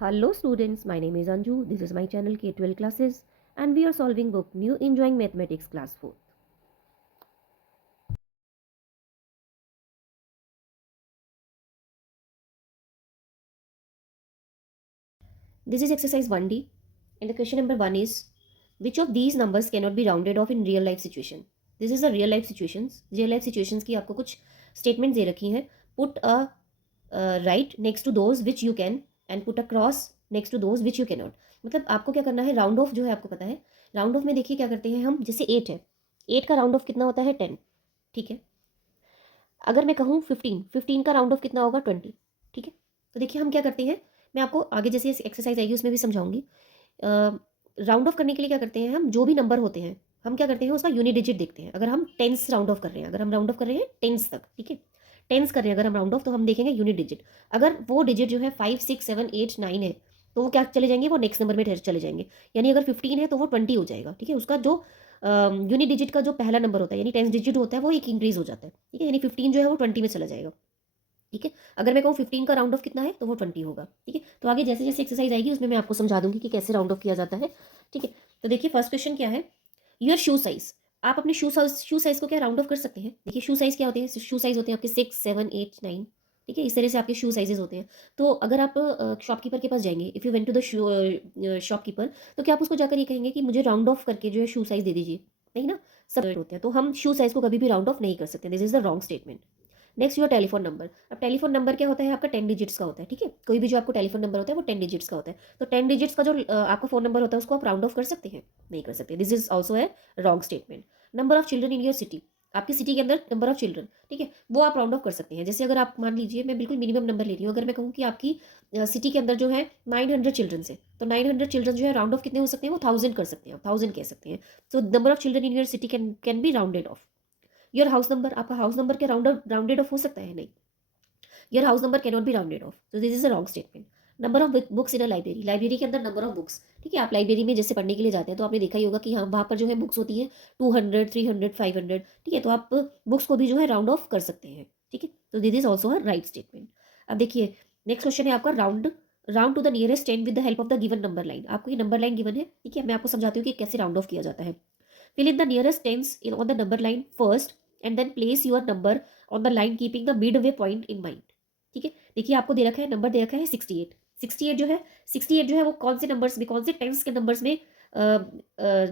Hello students, my name is Anju. This is my channel K12 classes and we are solving book New Enjoying Mathematics class 4. This is exercise 1D and the question number 1 is which of these numbers cannot be rounded off in real life situation? This is a real life situations. Real life situations की आपको कुछ statements दे रखी हैं. Put a right next to those which you can and put a cross next to those which you cannot. मतलब आपको क्या करना है, राउंड ऑफ जो है आपको पता है. राउंड ऑफ में देखिए क्या करते हैं हम, जैसे 8 है, 8 का राउंड ऑफ कितना होता है 10. ठीक है. अगर मैं कहूँ 15 का राउंड ऑफ कितना होगा 20. ठीक है. तो देखिए हम क्या करते हैं, मैं आपको आगे जैसे एक्सरसाइज आएगी उसमें भी समझाऊंगी. राउंड ऑफ करने के लिए क्या करते हैं हम, जो भी नंबर होते हैं हम क्या करते हैं उसका यूनिट डिजिट देखते हैं. अगर हम टेंस राउंड ऑफ कर रहे हैं, अगर हम राउंड ऑफ कर रहे हैं टेंस तक, ठीक है, टेंस कर रहे हैं अगर हम राउंड ऑफ, तो हम देखेंगे यूनिट डिजिट. अगर वो डिजिट जो है 5 6 7 8 9 है तो वो क्या चले जाएंगे, वो नेक्स्ट नंबर में चले जाएंगे. यानी अगर 15 है तो वो 20 हो जाएगा. ठीक है. उसका जो यूनिट डिजिट का जो पहला नंबर होता है यानी टेंस डिजिट होता है वो एक इंक्रीज हो जाता है. ठीक है. यानी 15 जो है वो 20 में चला जाएगा. ठीक है. अगर मैं कहूँ 15 का राउंड ऑफ कितना है तो वो 20 होगा. ठीक है. तो आगे जैसे जैसे एक्सरसाइज आएगी उसमें मैं आपको समझा दूंगी कि कैसे राउंड ऑफ किया जाता है. ठीक है. तो देखिए फर्स्ट क्वेश्चन क्या है, योर शू साइज. आप अपने शू साइज को क्या राउंड ऑफ कर सकते हैं. देखिए शू साइज क्या होते हैं, शू साइज होते हैं आपके 6 7 8 9. ठीक है. इस तरह से आपके शू साइजेस होते हैं. तो अगर आप शॉपकीपर के पास जाएंगे, if you went to the shopkeeper, तो क्या आप उसको जाकर ये कहेंगे कि मुझे राउंड ऑफ करके जो है शू साइज दे दीजिए. नहीं ना, सब होते हैं. तो हम शू साइज को कभी भी राउंड ऑफ नहीं कर सकते. This is the wrong statement. Next your telephone number. अब टेलीफोन नंबर क्या होता है आपका 10 डिजिट्स का होता है. ठीक है. कोई भी जो आपको टेलीफोन नंबर होता है वो 10 डिजिट्स का होता है. तो 10 डिजिट्स का जो आपका फोन नंबर होता है उसको आप राउंड ऑफ कर सकते हैं, नहीं कर सकते. दिस इज ऑल्सो है wrong statement. Number of children in your city. आपकी सिटी के अंदर नंबर ऑफ चिल्ड्रन, ठीक है, वो आप राउंड ऑफ कर सकते हैं. जैसे अगर आप मान लीजिए, मैं बिल्कुल मिनिमम नंबर ले रही हूँ, अगर मैं कहूँ कि आपकी सिटी के अंदर जो है 900 चिल्ड्रन है, तो 900 चिल्ड्रन जो है राउंड ऑफ कितने हो सकते हैं, वो 1000 कर सकते हैं, 1000 कह सकते हैं. So number of children in your city can be rounded off. Your house number, आपका हाउस नंबर क्या राउंडेड ऑफ हो सकता है, नहीं. Your house number cannot be rounded off. तो this is a wrong statement. Number of books in a library. Library के अंदर number of books. ठीक है. आप लाइब्रेरी में जैसे पढ़ने के लिए जाते हैं तो आपने देखा ही होगा कि हाँ वहाँ पर जो है बुक्स होती हैं 200 300 500. ठीक है. तो आप बुक्स को भी जो है राउंड ऑफ कर सकते हैं. ठीक है. तो this is also a right statement. अब देखिए नेक्स्ट क्वेश्चन है आपका, round to the nearest 10 with the help of the given number line. आपको ये नंबर लाइन गिवन है. ठीक है. मैं आपको समझाती हूँ कि कैसे राउंड ऑफ किया जाता है. Fill in the nearest tens in on the number line first and then place your number on the line keeping the mid way point in mind. ठीक है. देखिए आपको दे रखा है, नंबर दे रखा है 68. 68 जो है, 68 जो है वो कौन से नंबर्स में, कौन से टेंस के नंबर्स में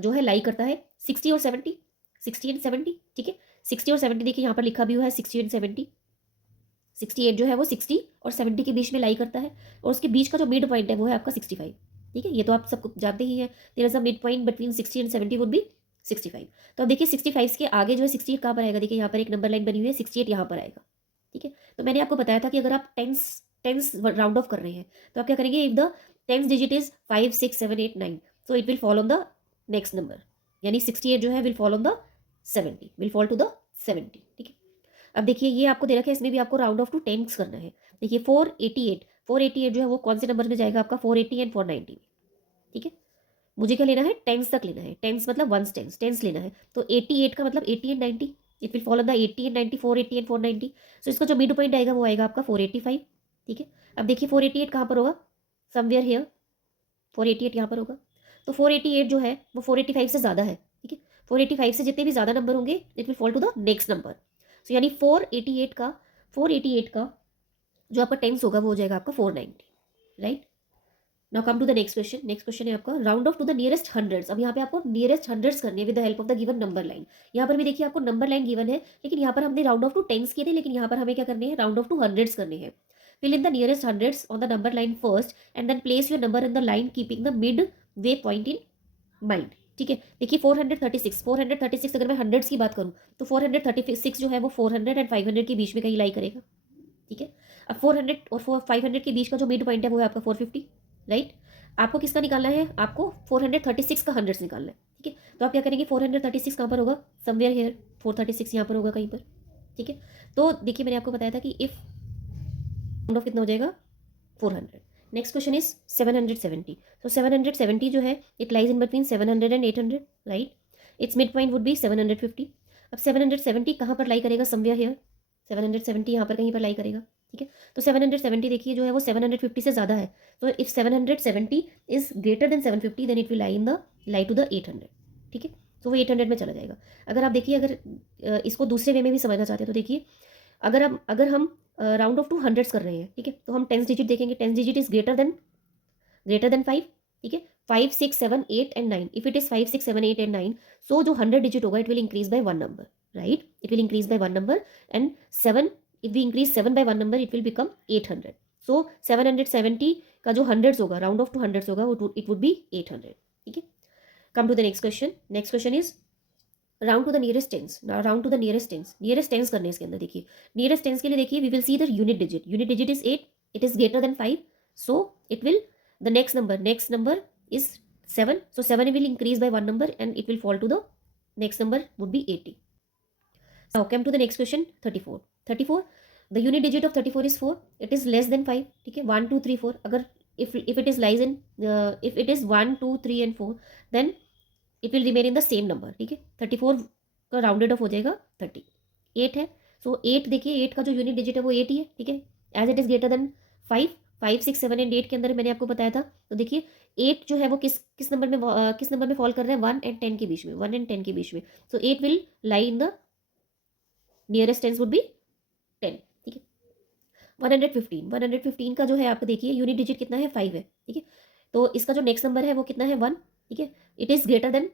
जो है लाई करता है, 60 और 70, 60 एंड 70. ठीक है. 60 और 70 देखिए यहाँ पर लिखा भी हुआ है 60 एंड 70. 68 जो है वो 60 और 70 के बीच में लाई करता है, और उसके बीच का जो मिड पॉइंट है वो है आपका 65. ठीक है. ये तो आप सब जानते ही हैं. There is a mid point between 60 and 70 would be 65. तो अब देखिए 65 के आगे जो है 68 कहाँ पर आएगा, देखिए यहाँ पर एक नंबर लाइन बनी हुई है, 68 यहाँ पर आएगा. ठीक है. तो मैंने आपको बताया था कि अगर आप टेंस टेंस राउंड ऑफ कर रहे हैं तो आप क्या करेंगे, if the tens digit is 5 6 7 8 9, so it will follow on the next number. यानी 68 जो है will follow on the 70, will fall to the 70. ठीक है. अब देखिए ये आपको दे रखा है, इसमें भी आपको राउंड ऑफ टू टेंस करना है. देखिए 488 जो है वो कौन से नंबर में जाएगा आपका, 480 एंड 490 में. ठीक है. मुझे क्या लेना है, टेंस तक लेना है. टेंस मतलब वंस टेंस, टेंस लेना है. तो 88 का मतलब 80 and 90, it will follow the 80 and 90, 480 and 490. सो इसका जो मिड पॉइंट आएगा वो आएगा आपका 485. ठीक है. अब देखिए 488 कहाँ पर होगा, समवेयर हियर 488 यहाँ पर होगा. तो 488 जो है वो 485 से ज़्यादा है. ठीक है. 485 से जितने भी ज़्यादा नंबर होंगे it will fall to the next number. So यानी 488 का जो आपका टेंस होगा वो हो जाएगा आपका 490. Right. Now come to the next question. Next question है आपका, round off to the nearest hundreds. अब यहाँ पे आपको नियरेस्ट हंड्रेड्स करने with the help of the given number line. यहाँ पर भी देखिए आपको नंबर लाइन गिवन है, लेकिन यहाँ पर हमने राउंड ऑफ टू टेंस किए थे, लेकिन यहाँ पर हमें क्या करने हैं, राउंड ऑफ टू हंड्रेड्स करने हैं. Fill in the nearest hundreds on the number line first and then place your number in the line keeping the mid way point in mind. ठीक है. देखिए 436 अगर मैं हंड्रेड्स की बात करूँ तो 436 जो है वो 400 एंड 500 के बीच में कहीं लाई करेगा. ठीक है. अब 400 और 500 के बीच का जो मिड पॉइंट है वो है आपका 450. राइट. आपको किसका निकालना है, आपको 436 का हंड्रेड्स निकालना है. ठीक है. तो आप क्या करेंगे, 436 कहाँ पर होगा, समवेयर हेयर 436 यहाँ पर होगा कहीं पर. ठीक है. तो देखिए मैंने आपको बताया था कि इफ राउंड ऑफ कितना हो जाएगा 400. Next question is 770. तो 770 जो है it lies in between 700 and 800. Right. It's mid point would be 750. अब 770 कहाँ पर लाई करेगा, समवेयर हेयर 770 यहाँ पर कहीं पर लाई करेगा. ठीक है। तो 770 देखिए जो है वो 750 से ज़्यादा है, तो if 770 is greater than 750 then it will lie to the 800, ठीक है। तो वो 800 में चला जाएगा। अगर आप देखिए, अगर इसको दूसरे वे में भी समझना चाहते हैं तो देखिए, अगर हम राउंड ऑफ टू हंड्रेड्स कर रहे हैं, ठीक है, तो हम टेंस डिजिट देखेंगे। Tens digit is greater than 5, ठीक है। 5, 6, 7, 8 and 9, if it is 5, 6, 7, 8 and 9, so जो 100 डिजिट होगा it will increase by 1 number, right, it will increase by 1 number. And 7, if we increase 7 by 1 number it will become 800। So 770 का जो hundreds होगा, round off to hundreds होगा, वो it would B 800, ठीक है। Come to the next question. Next question is round to the nearest tens. Round to the nearest tens करने इसके अंदर देखिए, नियरेस्ट टेंस के लिए देखिए we will see the unit digit is 8, it is greater than 5, so it will the next number is 7, so 7 will increase by 1 number and it will fall to the next number would be 80. Now come to the next question, 34 the unit digit of 34 is 4, it is less than 5, ठीक है। 1 2 3 4, अगर if it is lies in if it is 1 2 3 and 4 then it will remain in the same number, ठीक है। 34 का rounded off हो जाएगा 30। 8 है, सो 8 देखिए, 8 का जो यूनिट डिजिट है वो 8 ही है, ठीक है। As it is greater than 5, 5 6 7 and 8 के अंदर मैंने आपको बताया था। तो देखिए 8 जो है वो किस नंबर में फॉल कर रहा है, 1 एंड 10 के बीच में, 1 एंड 10 के बीच में। सो 8 will lie in the nearest tense would be 10, ठीक है। 115 का जो है आपको देखिए यूनिट डिजिट कितना है, 5 है, ठीक है। तो इसका जो नेक्स्ट नंबर है वो कितना है, 1, ठीक है। इट इज ग्रेटर देन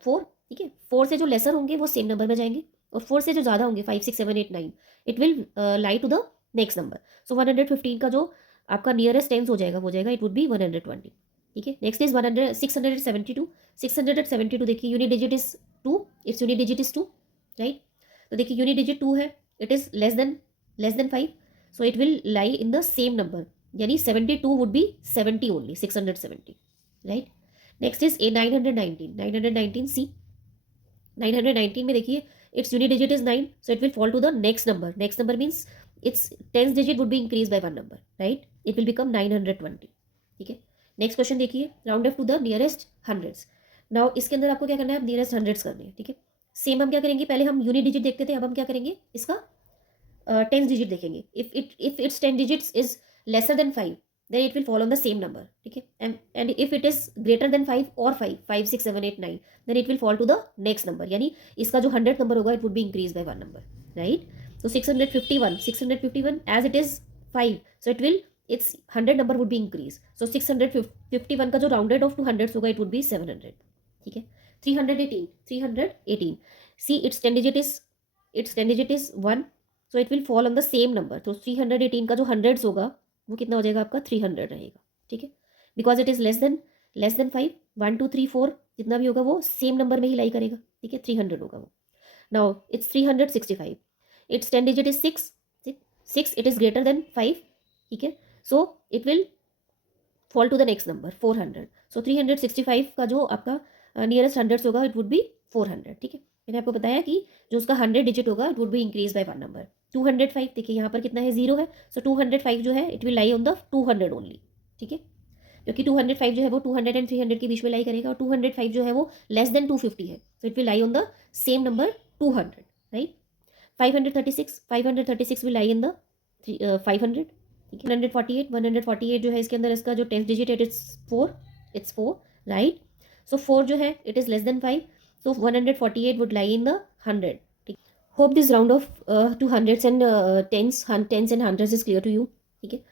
4, ठीक है। 4 से जो लेसर होंगे वो सेम नंबर में जाएंगे, और 4 से जो ज़्यादा होंगे 5 6 7 8 9 it will lie to the next number. So 115 का जो आपका नियरेस्ट टेंस हो जाएगा इट वुड बी 120, ठीक है। नेक्स्ट इज 672 देखिए unit digit is 2, its unit digit is 2, right. तो देखिए यूनिट डिजिट 2 है, it is less than 5, so it will lie in the same number, यानी 72 would be 70 only, 670, right. Next is 919 see. 919 में देखिए its unit digit is 9, so it will fall to the next number means its tens digit would be increase by 1 number, right, it will become 920, ठीक है। Next question देखिए, round up to the nearest hundreds. Now इसके अंदर आपको क्या करना है, अब नियरेस्ट हंड्रेड्स करने हैं, ठीक है। सेम हम क्या करेंगे, पहले हम यूनिट डिजिट देखते थे, अब हम क्या करेंगे, इसका टेंस डिजिट देखेंगे। If it's 10 digits is lesser than 5 then it will fall on the same number, ठीक है। and if it is greater than 5 or 5 6 7 8 9 then it will fall to the next number, यानी इसका जो 100 number होगा it would be increased by 1 number, right। so 651 as it is 5, so its 100 number would be increased, so 651 का जो rounded off to hundreds होगा it would be 700, ठीक है। 318 see its 10 digit is 1, so it will fall on the same number, तो 318 का जो hundreds होगा वो कितना हो जाएगा आपका, 300 रहेगा, ठीक है। Because it is less than 5, 1 2 3 4 जितना भी होगा वो सेम नंबर में ही लाई करेगा, ठीक है। 300 होगा वो। Now it's 365, its 10 digit is 6, it is greater than 5, ठीक है। So it will fall to the next number 400, so 365 का जो आपका नियरेस्ट हंड्रेड्स होगा इट वुड बी 400, ठीक है। मैंने आपको बताया कि जो उसका 100 डिजिट होगा it would be increase by 1 number. 205 देखिए यहाँ पर कितना है, 0 है, सो 205 जो है it will lie on the 200 only, ठीक है। क्योंकि 205 जो है वो 200 एंड 300 के बीच में लाई करेगा, और 205 जो है वो लेस देन 250 है, so it will lie on the same number 200, right. 536 will lie in the 500, ठीक है। 148 जो है इसके अंदर इसका जो 10 डिजिट है इट्स 4, राइट। सो 4 जो है it is less than 5, so 148 would lie in the 100. Hope this round of to hundreds and tens and hundreds is clear to you. ठीक है।